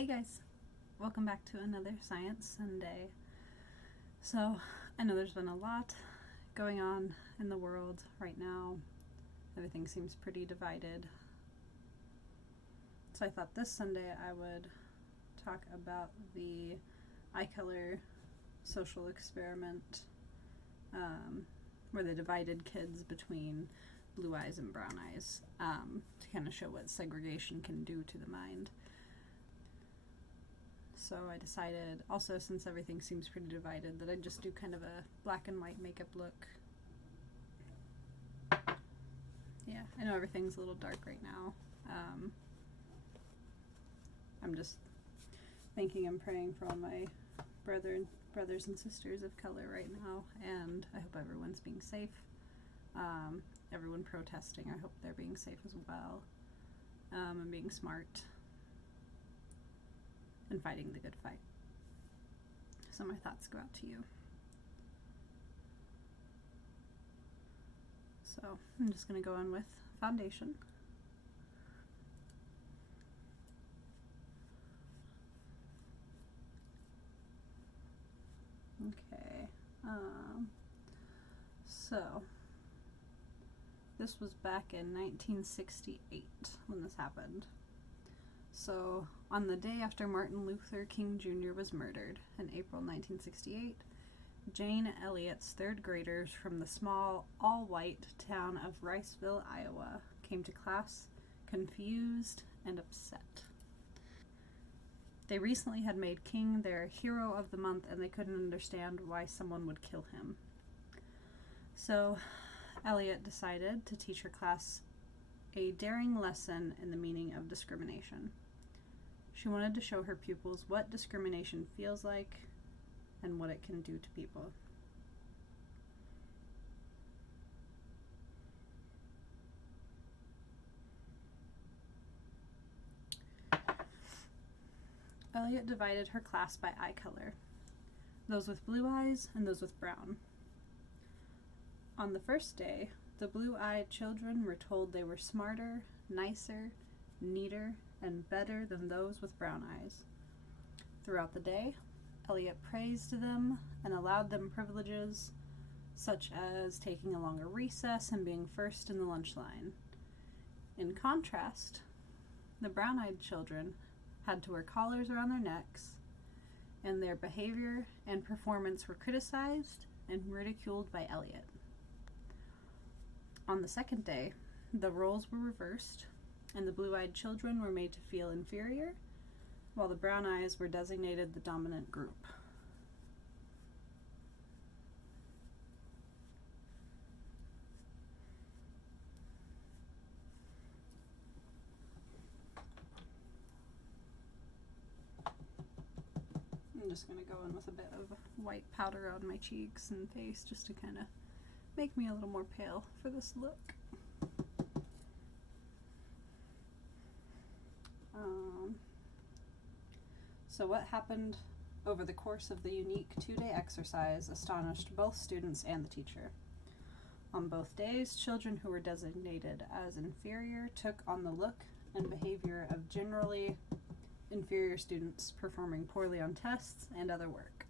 Hey guys, welcome back to another Science Sunday. So, I know there's been a lot going on in the world right now. Everything seems pretty divided. So I thought this Sunday I would talk about the eye color social experiment where they divided kids between blue eyes and brown eyes to kind of show what segregation can do to the mind. So I decided, also since everything seems pretty divided, that I'd just do kind of a black and white makeup look. Yeah, I know everything's a little dark right now. I'm just thanking and praying for all my brothers and sisters of color right now, and I hope everyone's being safe. Everyone protesting, I hope they're being safe as well, and being smart and fighting the good fight. So my thoughts go out to you. So I'm just going to go in with foundation. Okay, so this was back in 1968 when this happened. So on the day after Martin Luther King Jr. was murdered in April 1968, Jane and Elliot's third graders from the small, all-white town of Riceville, Iowa, came to class confused and upset. They recently had made King their hero of the month, and they couldn't understand why someone would kill him. So Elliot decided to teach her class a daring lesson in the meaning of discrimination. She wanted to show her pupils what discrimination feels like and what it can do to people. Elliot divided her class by eye color, those with blue eyes and those with brown. On the first day, the blue-eyed children were told they were smarter, nicer, neater, and better than those with brown eyes. Throughout the day, Elliot praised them and allowed them privileges such as taking a longer recess and being first in the lunch line. In contrast, the brown-eyed children had to wear collars around their necks, and their behavior and performance were criticized and ridiculed by Elliot. On the second day, the roles were reversed, and the blue-eyed children were made to feel inferior, while the brown eyes were designated the dominant group. I'm just going to go in with a bit of white powder on my cheeks and face just to kind of make me a little more pale for this look. So what happened over the course of the unique two-day exercise astonished both students and the teacher. On both days, children who were designated as inferior took on the look and behavior of generally inferior students performing poorly on tests and other work.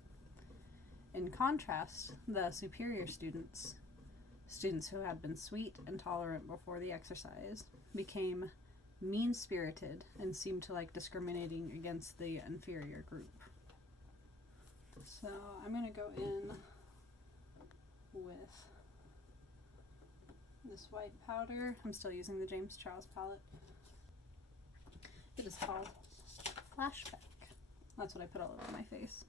In contrast, the superior students who had been sweet and tolerant before the exercise, became mean-spirited and seemed to like discriminating against the inferior group. So I'm going to go in with this white powder. I'm still using the James Charles palette. It is called Flashback. That's what I put all over my face.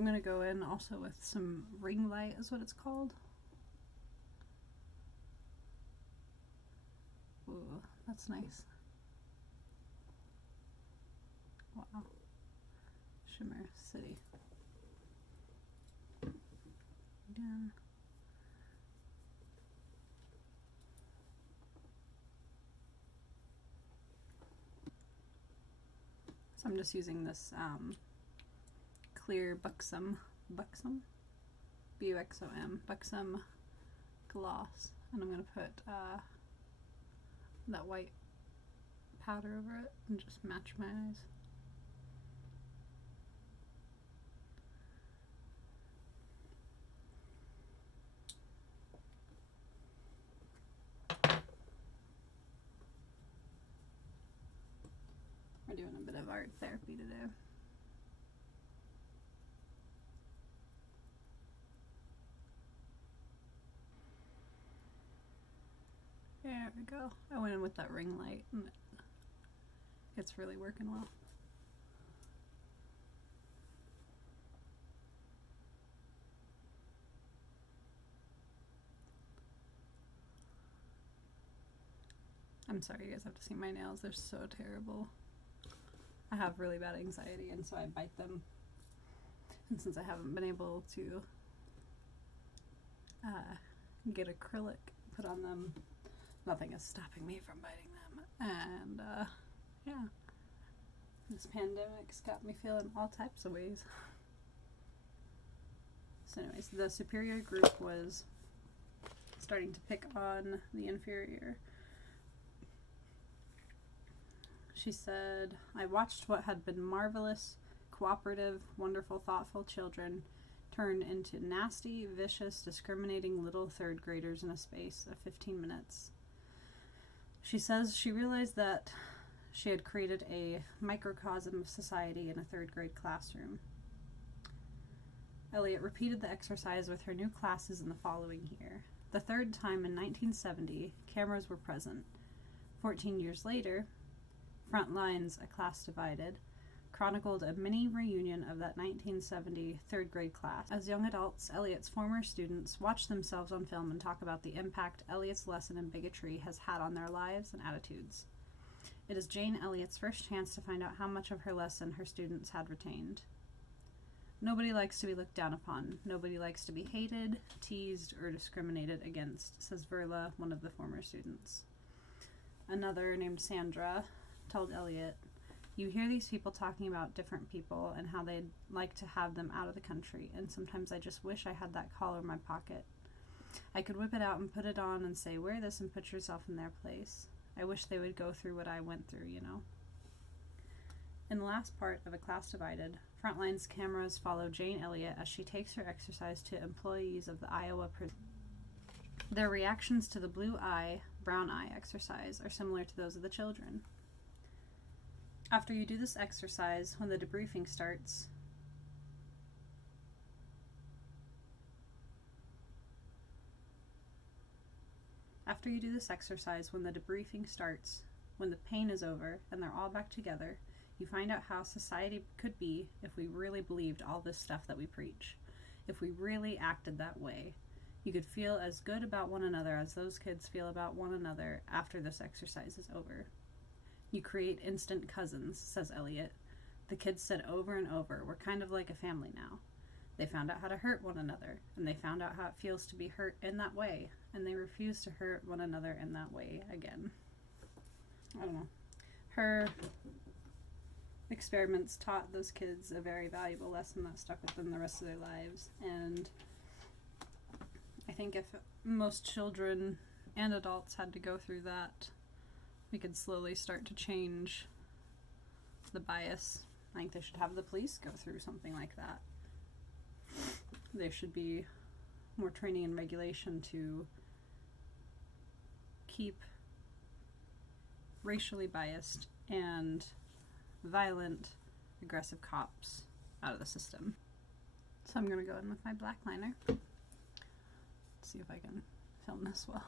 I'm going to go in also with some ring light is what it's called. Ooh, that's nice. Wow. Shimmer City. Again. So I'm just using this clear buxom, B-U-X-O-M, buxom gloss, and I'm going to put that white powder over it and just match my eyes. We're doing a bit of art therapy today. There we go. I went in with that ring light and it's really working well. I'm sorry you guys have to see my nails. They're so terrible. I have really bad anxiety and so I bite them. And since I haven't been able to get acrylic put on them, nothing is stopping me from biting them. And yeah, this pandemic's got me feeling all types of ways. So anyways, the superior group was starting to pick on the inferior. She said, I watched what had been marvelous, cooperative, wonderful, thoughtful children turn into nasty, vicious, discriminating little third graders in a space of 15 minutes. She says she realized that she had created a microcosm of society in a third grade classroom. Elliot repeated the exercise with her new classes in the following year. The third time in 1970, cameras were present. 14 years later, Frontlines, A Class Divided, chronicled a mini reunion of that 1970 third grade class. As young adults, Elliot's former students watch themselves on film and talk about the impact Elliot's lesson in bigotry has had on their lives and attitudes. It is Jane Elliot's first chance to find out how much of her lesson her students had retained. Nobody likes to be looked down upon. Nobody likes to be hated, teased, or discriminated against, says Verla, one of the former students. Another, named Sandra, told Elliot, you hear these people talking about different people and how they'd like to have them out of the country, and sometimes I just wish I had that collar in my pocket. I could whip it out and put it on and say, wear this and put yourself in their place. I wish they would go through what I went through, you know. In the last part of A Class Divided, Frontline's cameras follow Jane Elliot as she takes her exercise to employees of the Iowa prison. Their reactions to the blue eye, brown eye exercise are similar to those of the children. After you do this exercise, when the debriefing starts, when the pain is over and they're all back together, you find out how society could be if we really believed all this stuff that we preach. If we really acted that way. You could feel as good about one another as those kids feel about one another after this exercise is over. You create instant cousins, says Elliot. The kids said over and over, we're kind of like a family now. They found out how to hurt one another, and they found out how it feels to be hurt in that way, and they refuse to hurt one another in that way again. I don't know. Her experiments taught those kids a very valuable lesson that stuck with them the rest of their lives, and I think if most children and adults had to go through that, we could slowly start to change the bias. I think they should have the police go through something like that. There should be more training and regulation to keep racially biased and violent, aggressive cops out of the system. So I'm going to go in with my black liner. Let's see if I can film this well.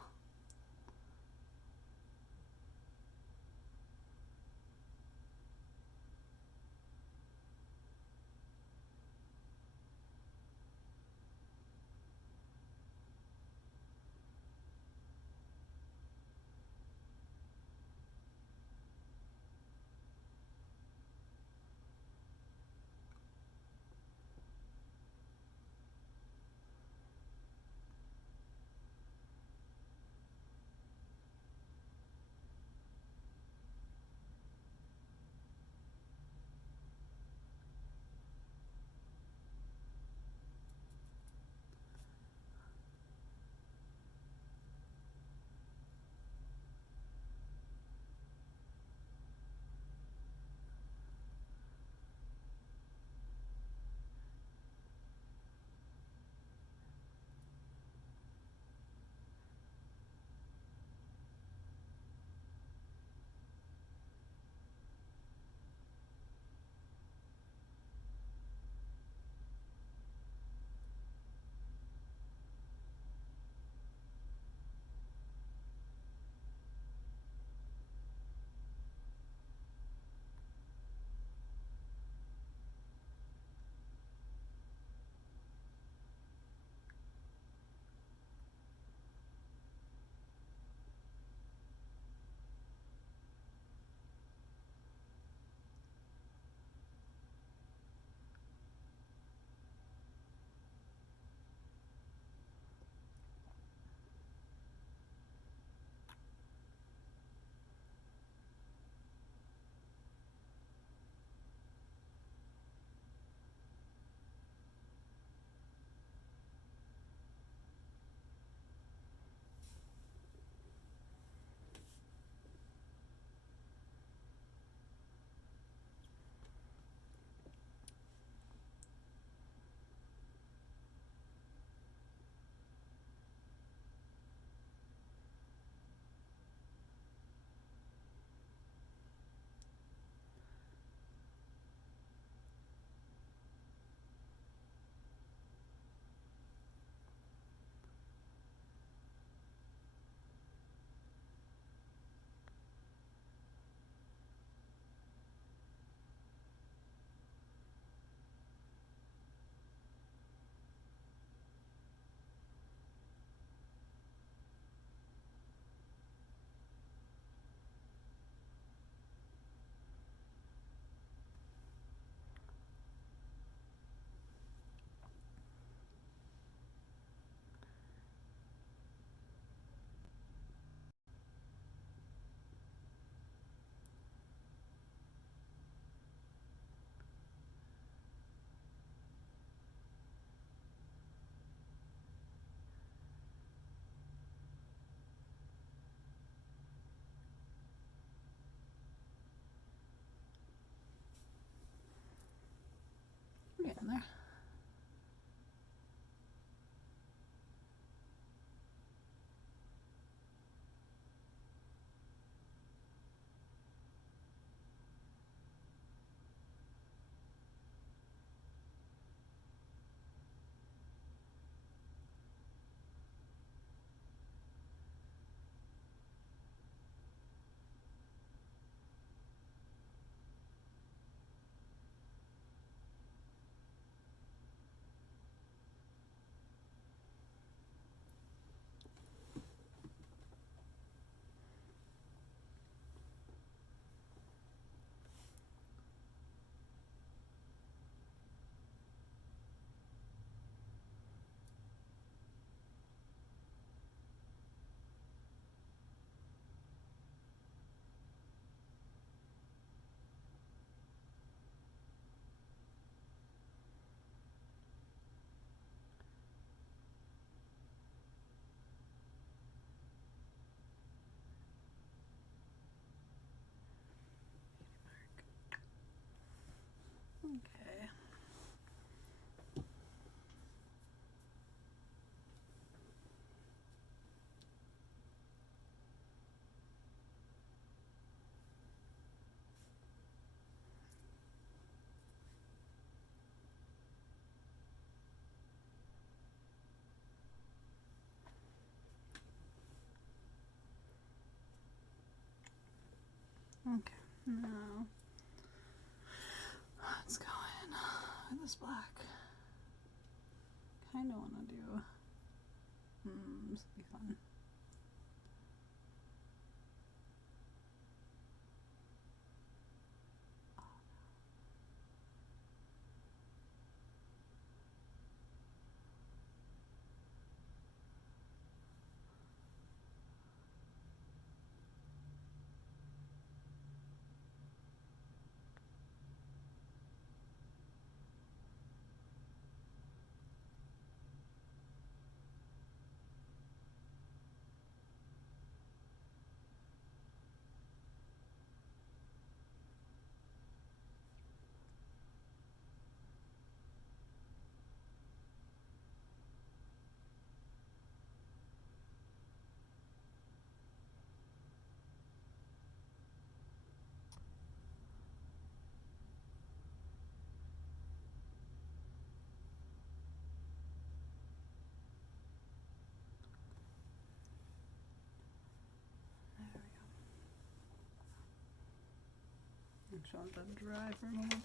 getting there. Okay. Okay, now let's go in with this black. Kind of want to do, this will be fun. I'm just want that dry for a moment.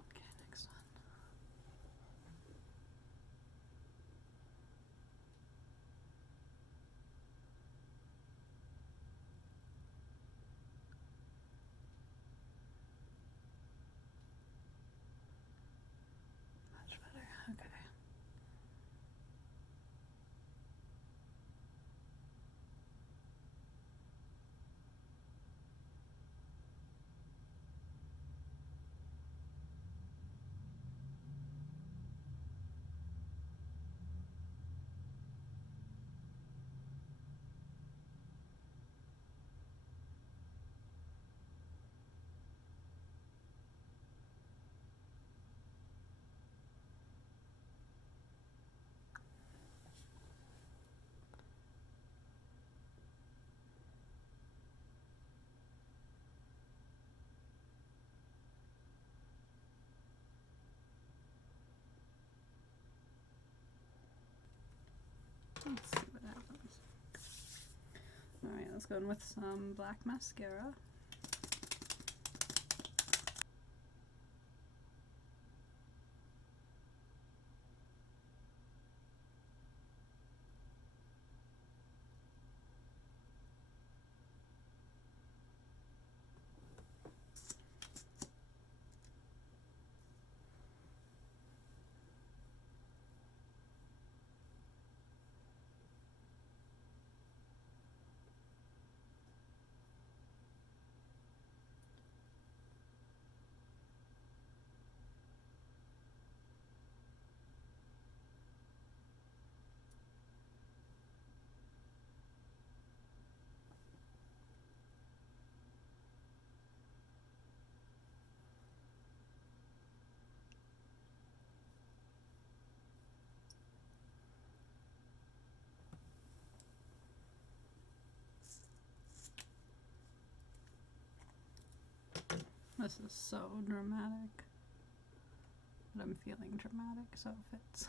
Okay, next one. Much better. Okay. Let's see what happens. Alright, let's go in with some black mascara. This is so dramatic. But I'm feeling dramatic, so it fits.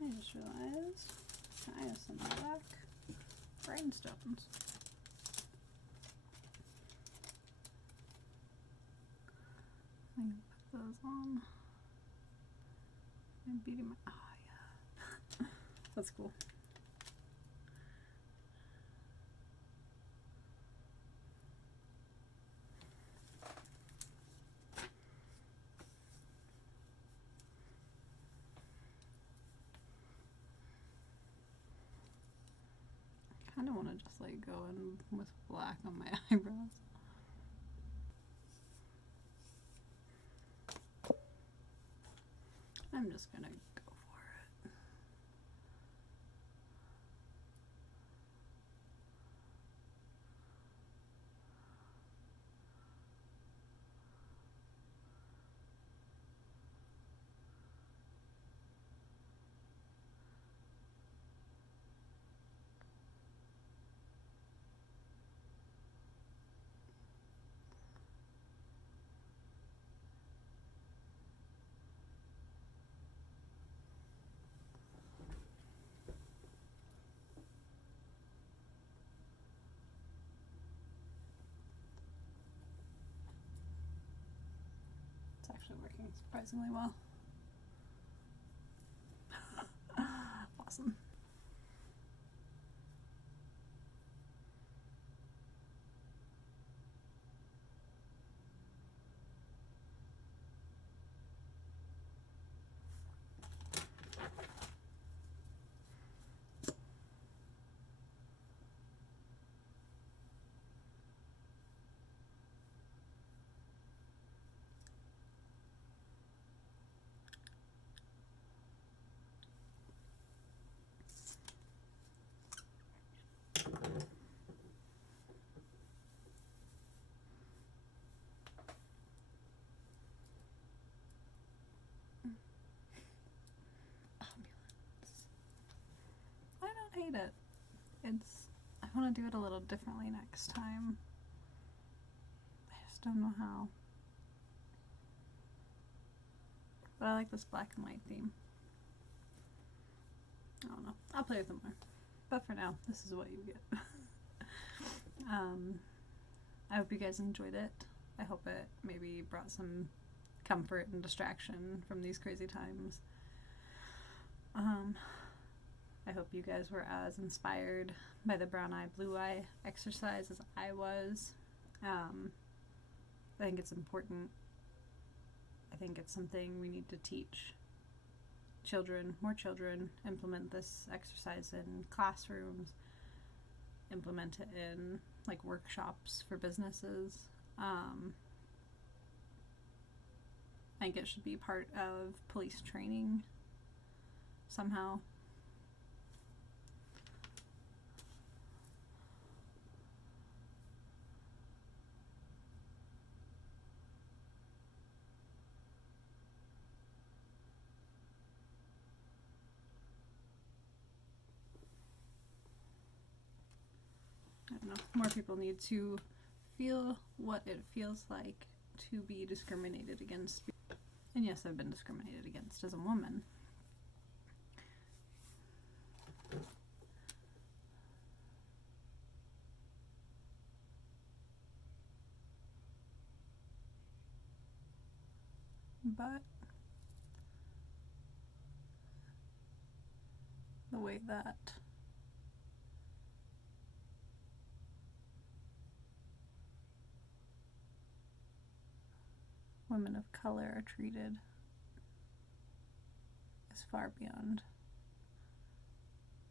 I just realized I have some black rhinestones. I can put those on. I'm beating my. Oh, yeah. That's cool. I kind of want to just like go in with black on my eyebrows. I'm just gonna go for it. It's actually working surprisingly well. Awesome. I don't hate it. I want to do it a little differently next time. I just don't know how. But I like this black and white theme. I don't know. I'll play with it more. But for now, this is what you get. I hope you guys enjoyed it. I hope it maybe brought some comfort and distraction from these crazy times. I hope you guys were as inspired by the brown eye, blue eye exercise as I was. I think it's important. I think it's something we need to teach children, more children, implement this exercise in classrooms, implement it in like workshops for businesses. I think it should be part of police training somehow. I don't know, more people need to feel what it feels like to be discriminated against. And yes, I've been discriminated against as a woman. But the way that women of color are treated is far beyond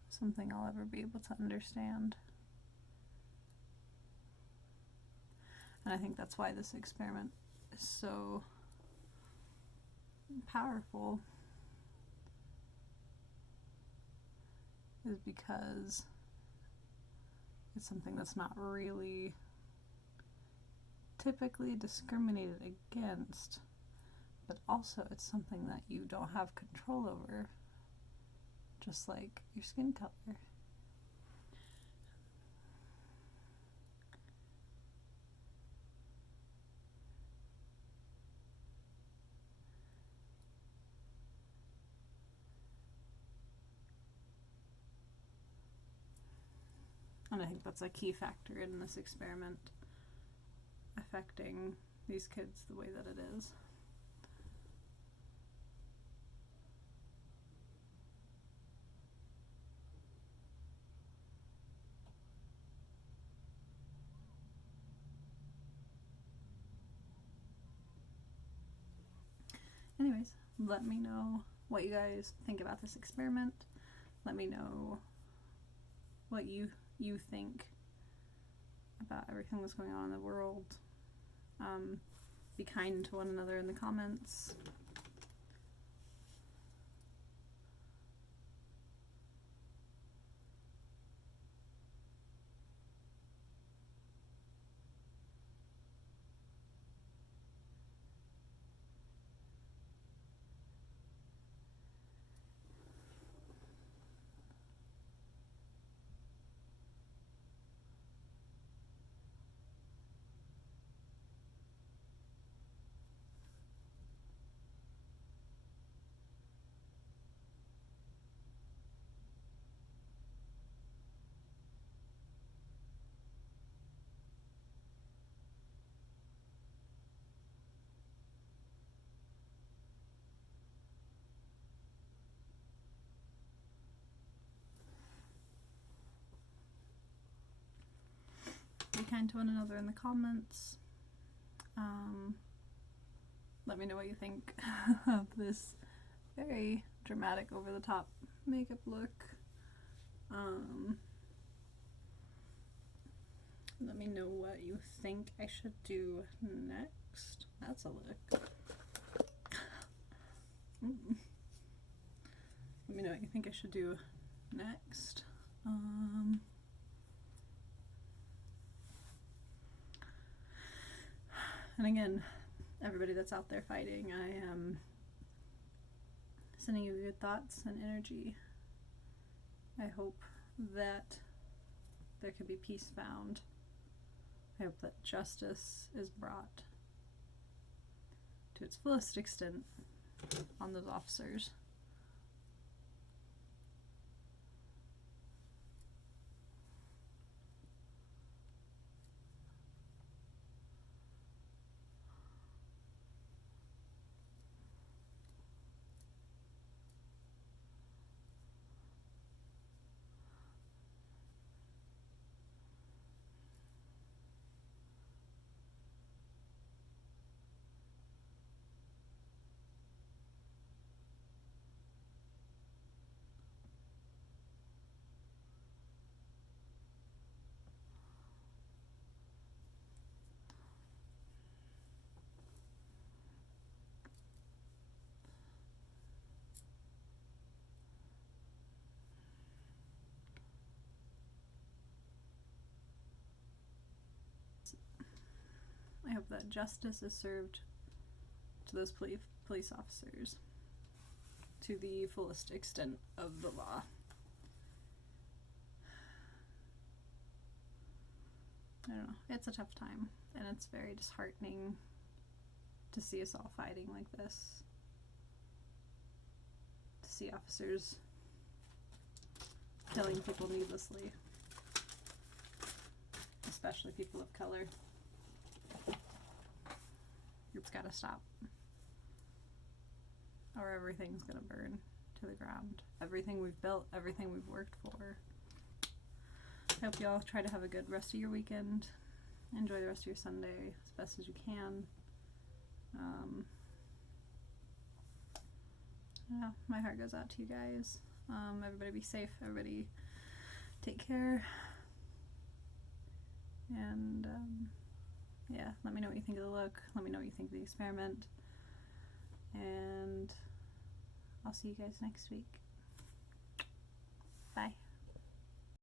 something I'll ever be able to understand. And I think that's why this experiment is so powerful, is because it's something that's not really typically discriminated against, but also it's something that you don't have control over, just like your skin color. And I think that's a key factor in this experiment affecting these kids the way that it is. Anyways, let me know what you guys think about this experiment. Let me know what you think about everything that's going on in the world. Be kind to one another in the comments. Be kind to one another in the comments. Let me know what you think of this very dramatic, over-the-top makeup look. Let me know what you think I should do next. That's a look. Let me know what you think I should do next. And again, everybody that's out there fighting, I am sending you good thoughts and energy. I hope that there can be peace found. I hope that justice is brought to its fullest extent on those officers. I hope that justice is served to those police officers to the fullest extent of the law. I don't know, it's a tough time, and it's very disheartening to see us all fighting like this. To see officers killing people needlessly. Especially people of color. It's gotta stop. Or everything's gonna burn to the ground. Everything we've built, everything we've worked for. I hope you all try to have a good rest of your weekend. Enjoy the rest of your Sunday as best as you can. Yeah, my heart goes out to you guys. Everybody be safe. Everybody take care. And yeah, let me know what you think of the look. Let me know what you think of the experiment. And I'll see you guys next week. Bye.